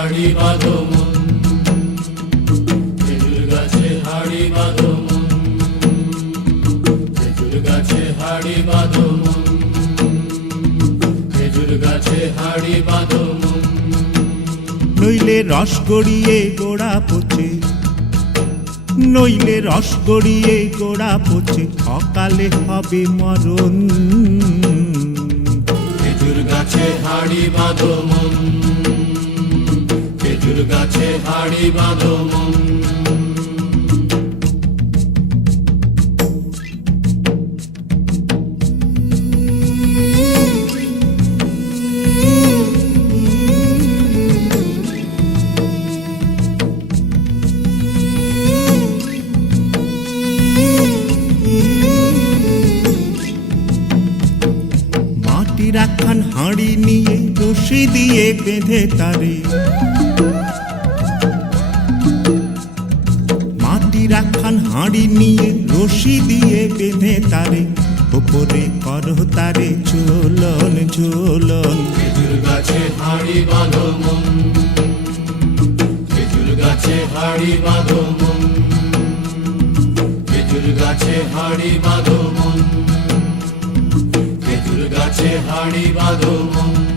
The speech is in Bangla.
হাড়ি বাঁধো মন। খেজুর গাছে হাড়ি বাঁধো মন। খেজুর গাছে হাড়ি বাঁধো মন। খেজুর গাছে হাড়ি বাঁধো নইলে রস গড়িয়ে গোড়া পচে। নইলে রস গড়িয়ে গোড়া পচে। অকালে হবে মরণ। খেজুর গাছে হাড়ি বাঁধো মন। গাছে হাড়ি বাঁধো একখান হাঁড়ি নিয়ে রশি দিয়ে বেঁধে তারে। মাটির একখান হাঁড়ি নিয়ে রশি দিয়ে বেঁধে তারে, ওপরে করো তারে গাছে বাঁধো মন গাছে বাঁধো গাছে হাড়ি বাঁধো খেজুর গাছে হাড়ি বাঁধো মন।